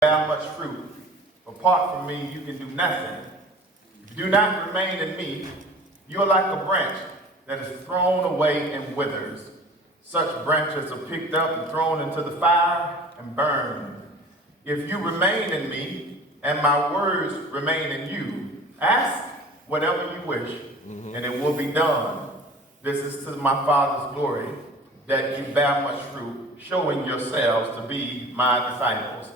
bear much fruit. Apart from me, you can do nothing. If you do not remain in me, you are like a branch that is thrown away and withers. Such branches are picked up and thrown into the fire and burned. If you remain in me, and my words remain in you, ask whatever you wish, and it will be done. This is to my Father's glory, that you bear much fruit, showing yourselves to be my disciples.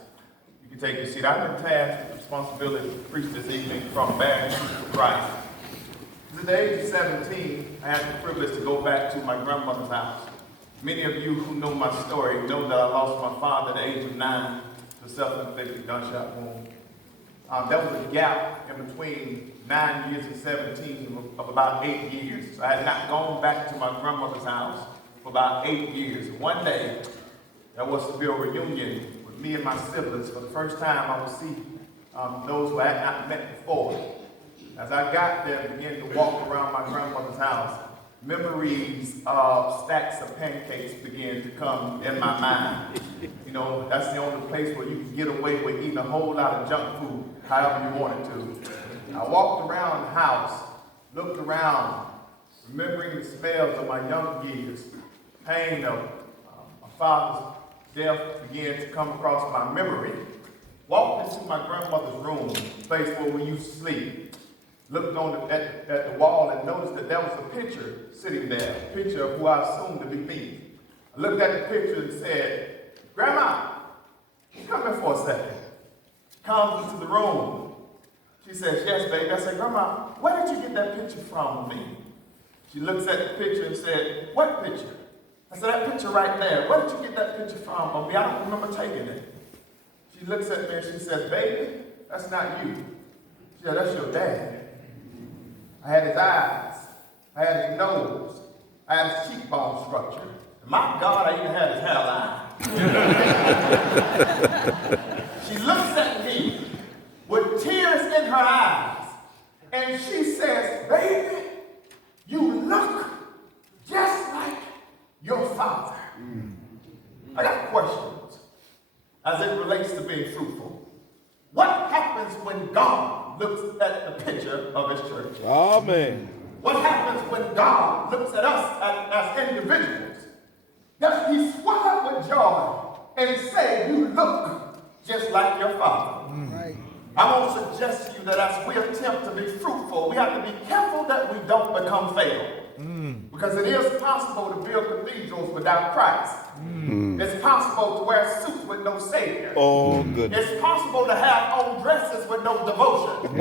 You can take your seat. I've been tasked with the responsibility to preach this evening from bearing fruit for Christ. At the age of 17, I had the privilege to go back to my grandmother's house. Many of you who know my story know that I lost my father at the age of 9 to self-inflicted gunshot wound. There was a gap in between 9 years and 17 of about 8 years. So I had not gone back to my grandmother's house for about 8 years. One day, there was to be a reunion with me and my siblings. For the first time, I would see those who I had not met before. As I got there and began to walk around my grandmother's house, memories of stacks of pancakes began to come in my mind. You know, that's the only place where you can get away with eating a whole lot of junk food, however you wanted to. I walked around the house, looked around, remembering the smells of my young years. Pain of my father's death began to come across my memory. Walked into my grandmother's room, place where we used to sleep. Looked at the wall and noticed that there was a picture sitting there, a picture of who I assumed to be me. I looked at the picture and said, "Grandma, come here for a second." Comes into the room. She says, "Yes, baby." I said, "Grandma, where did you get that picture from me?" She looks at the picture and said, "What picture?" I said, "That picture right there. Where did you get that picture from, Mommy? I don't remember taking it." She looks at me and she says, "Baby, that's not you." She said, "That's your dad. I had his eyes, I had his nose, I had his cheekbone structure. My God, I even had his hairline." She looks at me with tears in her eyes, and she says, "Baby, you look just like your father." I got questions as it relates to being fruitful. What happens when God looks at the picture of his church? Amen. What happens when God looks at us as individuals? Does he swell up with joy and say, "You look just like your father"? Right. I want to suggest to you that as we attempt to be fruitful, we have to be careful that we don't become fatal. Because it is possible to build cathedrals without Christ. It's possible to wear suits with no Savior. Oh, goodness. It's possible to have old dresses with no devotion.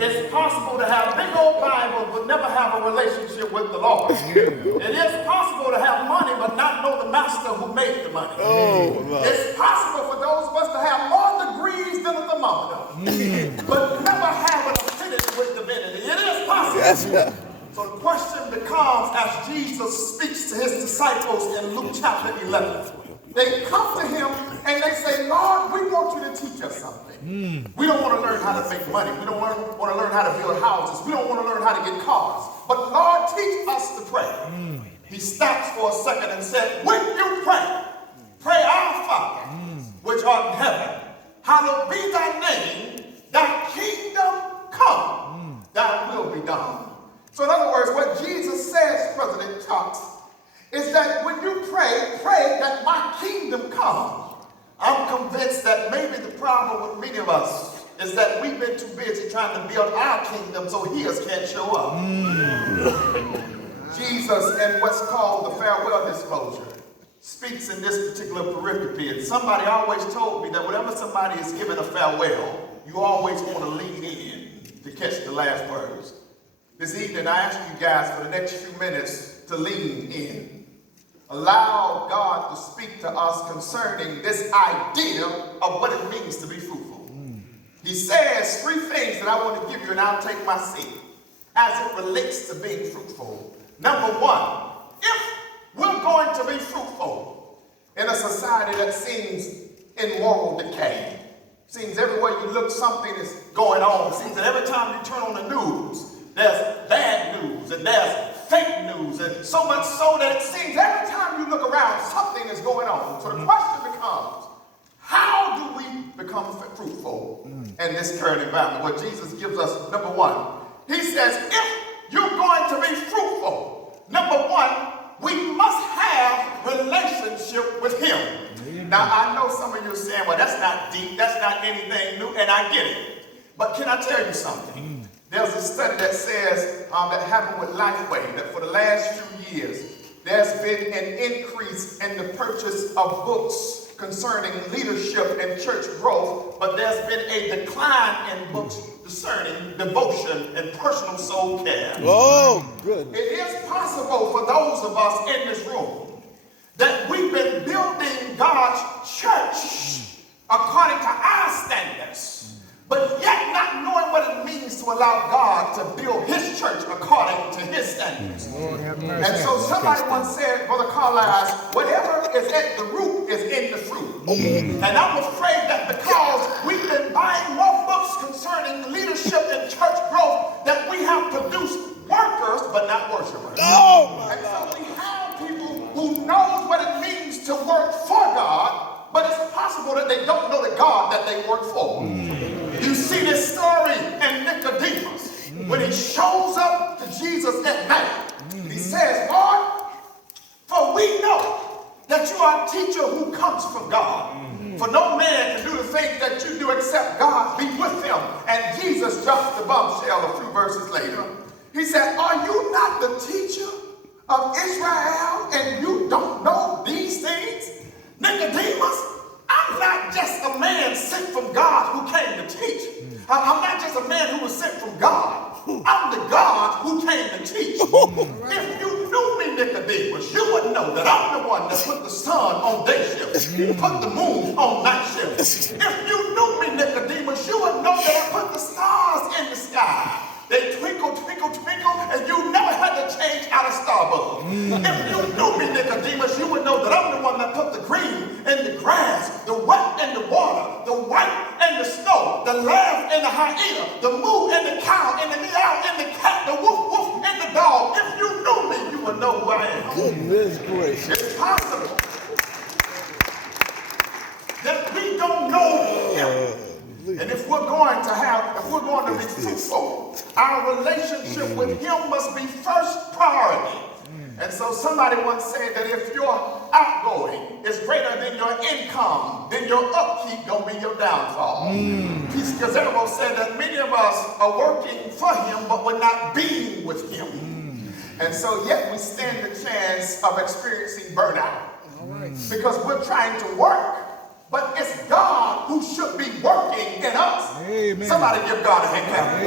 It's possible to have big old Bibles but never have a relationship with the Lord. It is possible to have money but not know the master who made the money. It's possible for those of us to have more degrees than a thermometer but never have an affinity with divinity. It is possible. Yes. So the question becomes, as Jesus speaks to his disciples in Luke chapter 11, they come to him and they say, "Lord, we want you to teach us something. We don't want to learn how to make money. We don't want to learn how to build houses. We don't want to learn how to get cars. But Lord, teach us to pray." He stops for a second and said, "When you pray, pray our Father, which art in heaven. Hallowed be thy name. Thy kingdom come. Thy will be done." So in other words, what Jesus says, President Chucks, is that when you pray, pray that my kingdom come. I'm convinced that maybe the problem with many of us is that we've been too busy trying to build our kingdom so his can't show up. Jesus, in what's called the farewell disclosure, speaks in this particular pericope. And somebody always told me that whenever somebody is given a farewell, you always want to lean in to catch the last words. This evening, I ask you guys for the next few minutes to lean in. Allow God to speak to us concerning this idea of what it means to be fruitful. He says three things that I want to give you, and I'll take my seat, as it relates to being fruitful. Number one, if we're going to be fruitful in a society that seems in moral decay, seems everywhere you look something is going on, seems that every time you turn on the news, there's bad news and there's fake news, and so much so that it seems every time you look around, something is going on. So the question becomes, How do we become fruitful in this current environment? Well, Jesus gives us number one. He says, if you're going to be fruitful, number one, we must have relationship with him. Amen. Now, I know some of you are saying, well, that's not deep, that's not anything new, and I get it. But can I tell you something? There's a study that says, that happened with Lifeway, that for the last few years, there's been an increase in the purchase of books concerning leadership and church growth, but there's been a decline in books concerning devotion and personal soul care. Oh, good. It is possible for those of us in this room that we've been building God's church according to our standards, but yet not knowing what it means to allow God to build his church according to his standards. And so somebody once said, Brother Carlisle, whatever is at the root is in the fruit. And I'm afraid that because we've been buying more books concerning leadership and church growth, that we have produced workers but not worshipers. And so we have people who knows what it means to work for God, but it's possible that they don't know the God that they work for. You see this story in Nicodemus when he shows up to Jesus at night. And he says, Lord, for we know that you are a teacher who comes from God. For no man can do the things that you do except God be with him. And Jesus drops the bombshell a few verses later. He said, are you not the teacher of Israel and you don't know these things? Nicodemus, I'm not just a man sent from God who came to teach. I'm not just a man who was sent from God. I'm the God who came to teach. If you knew me, Nicodemus, you would know that I'm the one that put the sun on day shift, put the moon on night shift. If you knew me, Nicodemus, you would know that I put the stars in the sky. They twinkle, twinkle, twinkle, and you never had to change out a star bulb. If you knew me, Nicodemus, you would know that I'm the one that put the green in the grass, the wet in the water, the white in the snow, the lamb in the hyena, the moo in the cow, and the meow in the cat, the woof woof in the dog. If you knew me, you would know who I am. Goodness gracious. It's possible that we don't know him. And if we're going to be fruitful, our relationship with him must be first priority. And so somebody once said that if your outgoing is greater than your income, then your upkeep gonna be your downfall. Peace Gazebo said that many of us are working for him, but we're not being with him. And so yet we stand the chance of experiencing burnout. Because we're trying to work, but it's God who should be working in us. Amen. Somebody give God a hand clap.